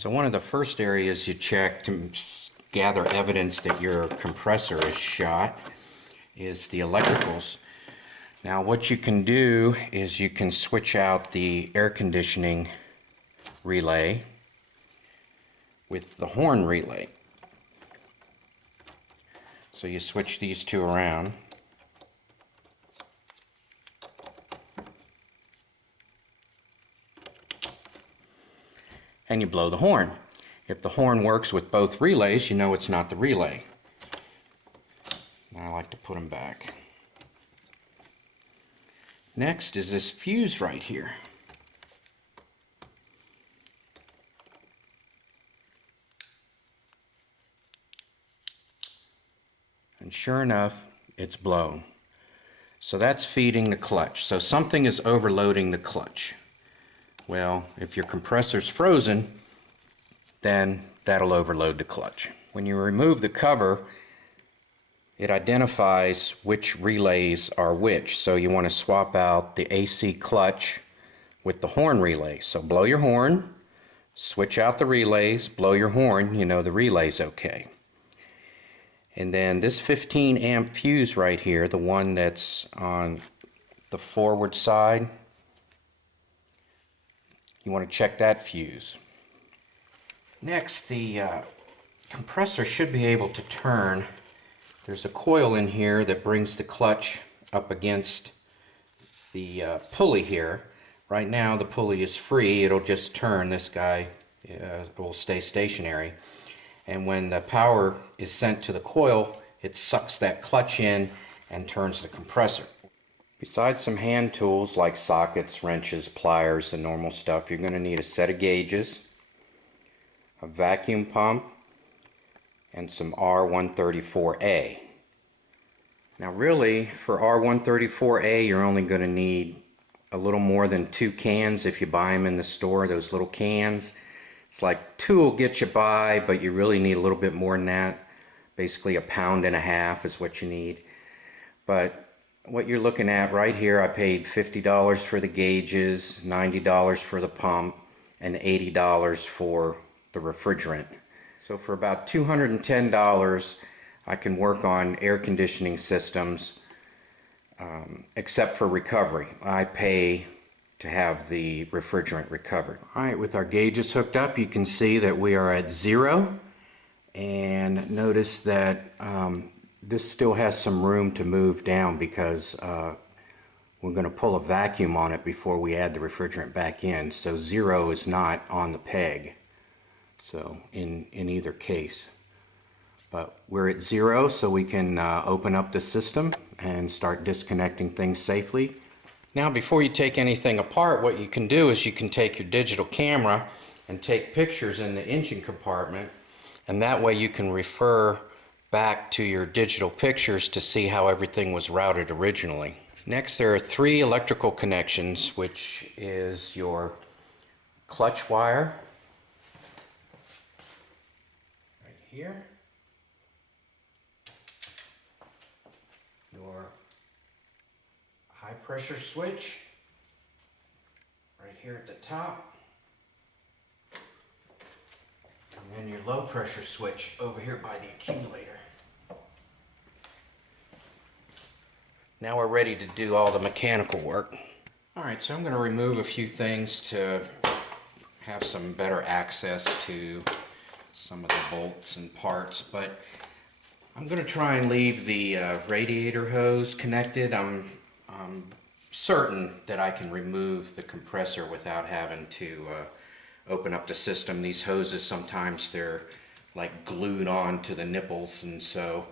So one of the first areas you check to gather evidence that your compressor is shot is the electricals. Now what you can do is you can switch out the air conditioning relay with the horn relay. So you switch these two around. And you blow the horn. If the horn works with both relays, you know it's not the relay. Now I like to put them back. Next is this fuse right here. And sure enough, it's blown. So that's feeding the clutch. So something is overloading the clutch. Well, if your compressor's frozen, then that'll overload the clutch. When you remove the cover, it identifies which relays are which. So you want to swap out the AC clutch with the horn relay. So blow your horn, switch out the relays, blow your horn, you know the relay's okay. And then this 15 amp fuse right here, the one that's on the forward side, you want to check that fuse. Next, the compressor should be able to turn. There's a coil in here that brings the clutch up against the pulley here. Right now the pulley is free, it'll just turn. This guy will stay stationary. And when the power is sent to the coil, it sucks that clutch in and turns the compressor. Besides some hand tools like sockets, wrenches, pliers, and normal stuff, you're going to need a set of gauges, a vacuum pump, and some R134A. Now really, for R134A, you're only going to need a little more than 2 cans if you buy them in the store, those little cans. It's like 2 will get you by, but you really need a little bit more than that. Basically 1.5 pounds is what you need. But what you're looking at right here, I paid $50 for the gauges, $90 for the pump, and $80 for the refrigerant. So for about $210, I can work on air conditioning systems, except for recovery. I pay to have the refrigerant recovered. Alright, with our gauges hooked up, you can see that we are at 0. And notice that this still has some room to move down because we're going to pull a vacuum on it before we add the refrigerant back in. So 0 is not on the peg. So in either case. But we're at 0, so we can open up the system and start disconnecting things safely. Now before you take anything apart, what you can do is you can take your digital camera and take pictures in the engine compartment, and that way you can refer back to your digital pictures to see how everything was routed originally. Next, there are 3 electrical connections, which is your clutch wire right here, your high pressure switch right here at the top, and then your low pressure switch over here by the accumulator. Now we're ready to do all the mechanical work. Alright, so I'm going to remove a few things to have some better access to some of the bolts and parts, but I'm going to try and leave the radiator hose connected. I'm certain that I can remove the compressor without having to open up the system. These hoses, sometimes they're like glued on to the nipples, and so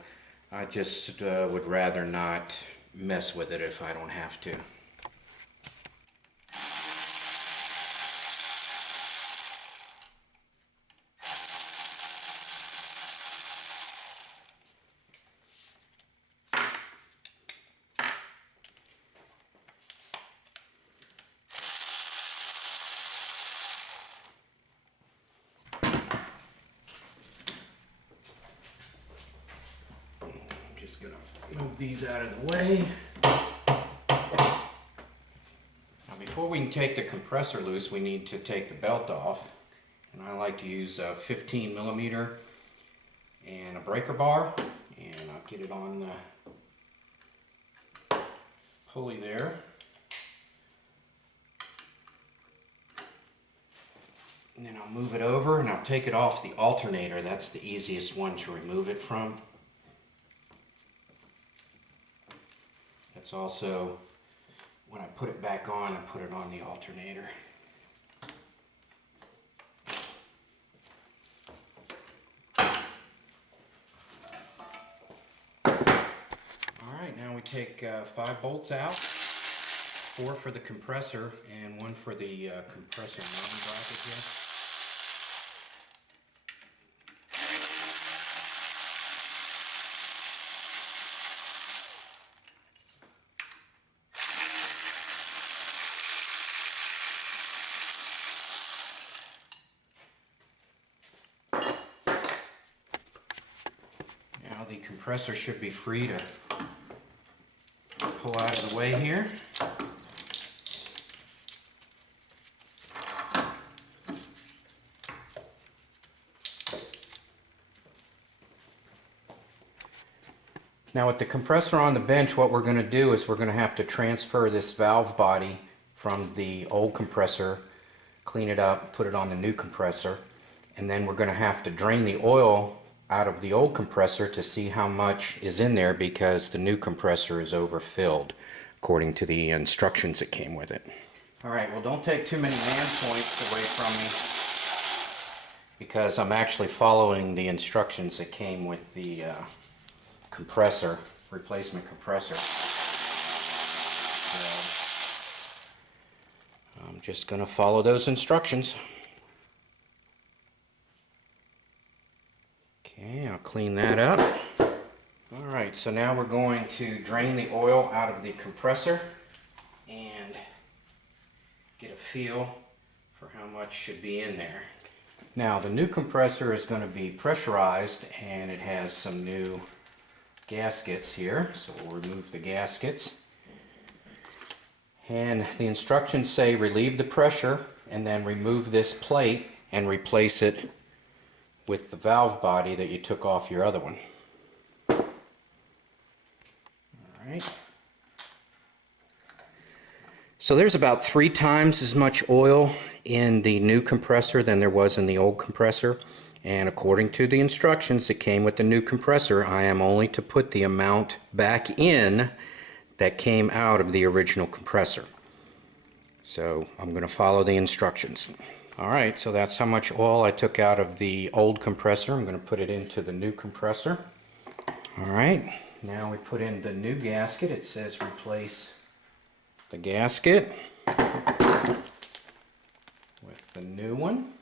I just would rather not mess with it if I don't have to. Just gonna move these out of the way. Now before we can take the compressor loose, we need to take the belt off. And I like to use a 15 millimeter and a breaker bar, and I'll get it on the pulley there. And then I'll move it over and I'll take it off the alternator. That's the easiest one to remove it from. That's also, when I put it back on, I put it on the alternator. Alright, now we take 5 bolts out, 4 for the compressor and 1 for the compressor mounting bracket here. Now the compressor should be free to pull out of the way here. Now with the compressor on the bench, what we're going to do is we're going to have to transfer this valve body from the old compressor, clean it up, put it on the new compressor, and then we're going to have to drain the oil out of the old compressor to see how much is in there, because the new compressor is overfilled according to the instructions that came with it. Alright, well, don't take too many man points away from me, because I'm actually following the instructions that came with the compressor, replacement compressor. So I'm just going to follow those instructions. Okay, I'll clean that up. Alright, so now we're going to drain the oil out of the compressor and get a feel for how much should be in there. Now the new compressor is going to be pressurized, and it has some new gaskets here, so we'll remove the gaskets. And the instructions say relieve the pressure and then remove this plate and replace it with the valve body that you took off your other one. Alright. So there's about 3 times as much oil in the new compressor than there was in the old compressor. And according to the instructions that came with the new compressor, I am only to put the amount back in that came out of the original compressor. So I'm going to follow the instructions. Alright, so that's how much oil I took out of the old compressor. I'm going to put it into the new compressor. Alright, now we put in the new gasket. It says replace the gasket with the new one.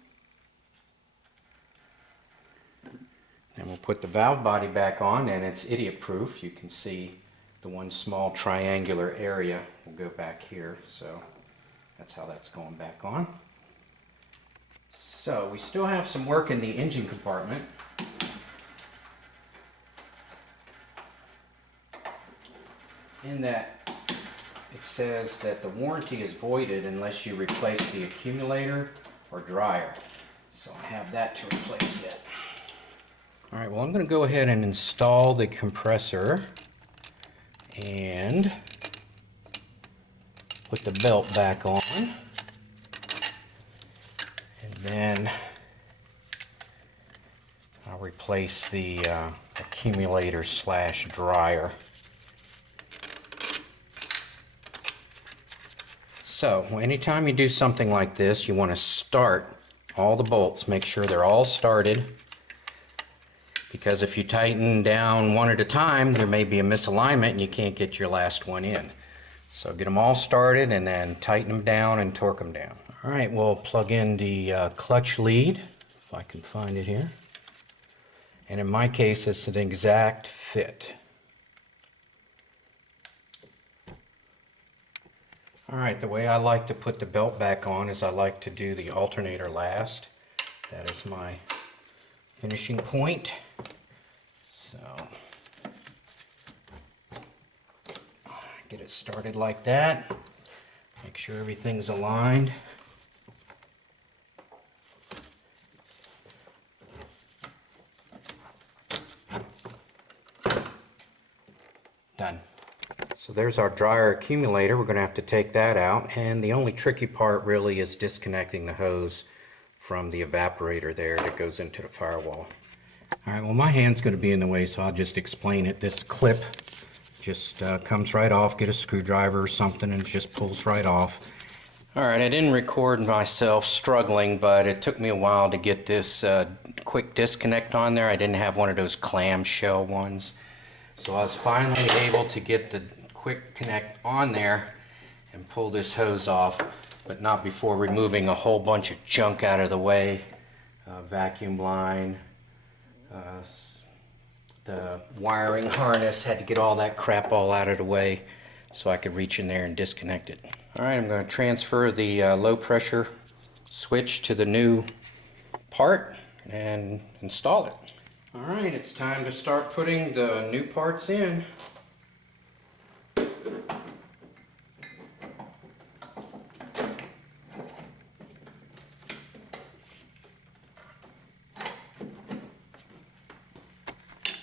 And we'll put the valve body back on, and it's idiot proof. You can see the one small triangular area will go back here, so that's how that's going back on. So we still have some work in the engine compartment. In that it says that the warranty is voided unless you replace the accumulator or dryer. So I have that to replace yet. Alright, well, I'm going to go ahead and install the compressor and put the belt back on. And then I'll replace the accumulator / dryer. So, anytime you do something like this, you want to start all the bolts. Make sure they're all started, because if you tighten down one at a time, there may be a misalignment and you can't get your last one in. So get them all started and then tighten them down and torque them down. Alright, we'll plug in the clutch lead, if I can find it here. And in my case, it's an exact fit. Alright, the way I like to put the belt back on is I like to do the alternator last. That is my finishing point. So get it started like that. Make sure everything's aligned. Done. So there's our dryer accumulator. We're going to have to take that out, and the only tricky part really is disconnecting the hose from the evaporator there that goes into the firewall. Alright, well my hand's going to be in the way, so I'll just explain it. This clip just comes right off. Get a screwdriver or something and it just pulls right off. Alright, I didn't record myself struggling, but it took me a while to get this quick disconnect on there. I didn't have one of those clamshell ones. So I was finally able to get the quick connect on there and pull this hose off, but not before removing a whole bunch of junk out of the way. Vacuum line, the wiring harness, had to get all that crap all out of the way so I could reach in there and disconnect it. Alright, I'm going to transfer the low pressure switch to the new part and install it. Alright, it's time to start putting the new parts in.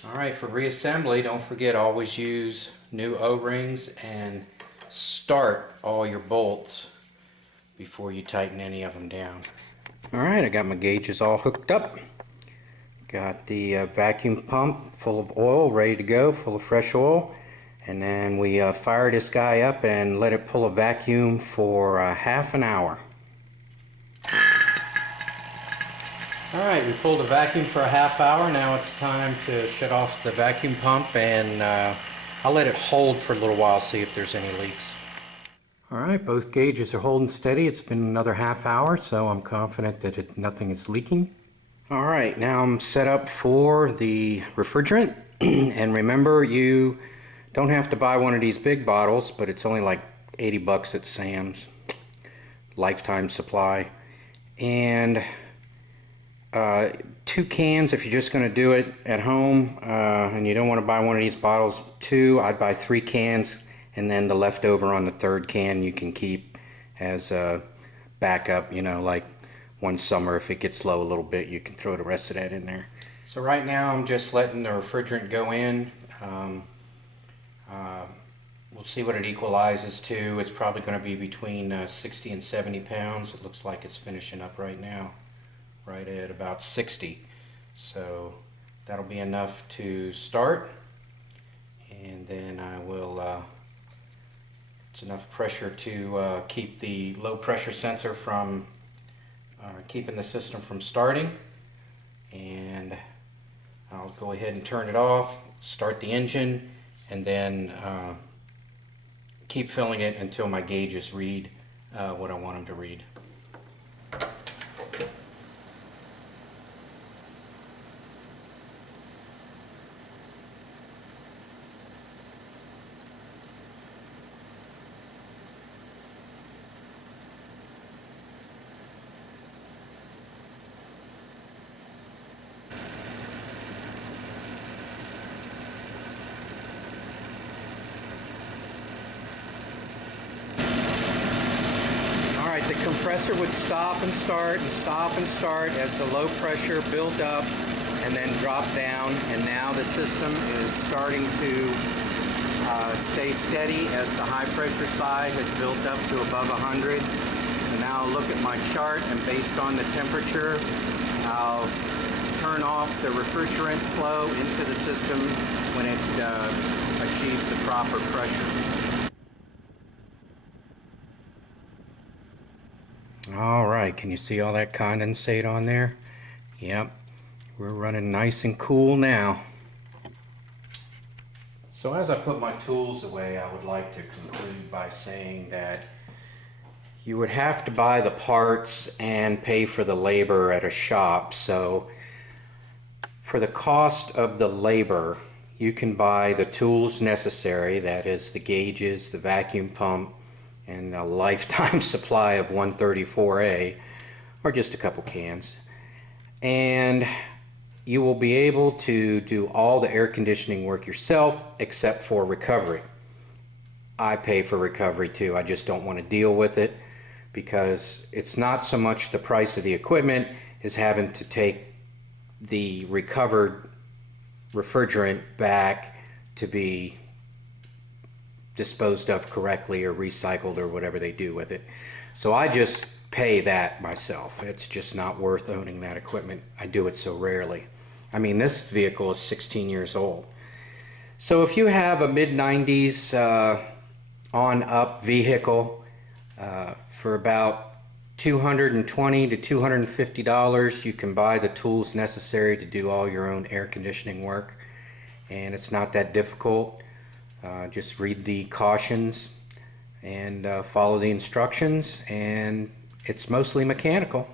Alright, for reassembly, don't forget, always use new O-rings and start all your bolts before you tighten any of them down. Alright, I got my gauges all hooked up. Got the vacuum pump full of oil, ready to go, full of fresh oil. And then we fire this guy up and let it pull a vacuum for half an hour. Alright, we pulled the vacuum for a half hour. Now it's time to shut off the vacuum pump, and I'll let it hold for a little while, see if there's any leaks. Alright, both gauges are holding steady. It's been another half hour, so I'm confident that nothing is leaking. Alright, now I'm set up for the refrigerant. And remember, you don't have to buy one of these big bottles, but it's only like 80 bucks at Sam's. Lifetime supply. And 2 cans if you're just going to do it at home, and you don't want to buy one of these bottles. 2, I'd buy 3 cans, and then the leftover on the 3rd can you can keep as a backup, you know, like one summer if it gets low a little bit, you can throw the rest of that in there. So right now I'm just letting the refrigerant go in. We'll see what it equalizes to. It's probably going to be between 60 and 70 pounds. It looks like it's finishing up right now, right at about 60. So that'll be enough to start, and then I will it's enough pressure to keep the low pressure sensor from keeping the system from starting, and I'll go ahead and turn it off, start the engine, and then keep filling it until my gauges read what I want them to read. Alright, the compressor would stop and start as the low pressure built up and then drop down, and now the system is starting to stay steady as the high pressure side has built up to above 100. So now I'll look at my chart, and based on the temperature, I'll turn off the refrigerant flow into the system when it achieves the proper pressure. Alright, can you see all that condensate on there? Yep, we're running nice and cool now. So as I put my tools away, I would like to conclude by saying that you would have to buy the parts and pay for the labor at a shop. So for the cost of the labor, you can buy the tools necessary, that is the gauges, the vacuum pump, and a lifetime supply of 134A, or just a couple cans. And you will be able to do all the air conditioning work yourself except for recovery. I pay for recovery too. I just don't want to deal with it, because it's not so much the price of the equipment as having to take the recovered refrigerant back to be disposed of correctly or recycled or whatever they do with it. So I just pay that myself. It's just not worth owning that equipment. I do it so rarely. I mean, this vehicle is 16 years old. So if you have a mid-90s on up vehicle for about $220 to $250, you can buy the tools necessary to do all your own air conditioning work, and it's not that difficult. Just read the cautions and follow the instructions, and it's mostly mechanical.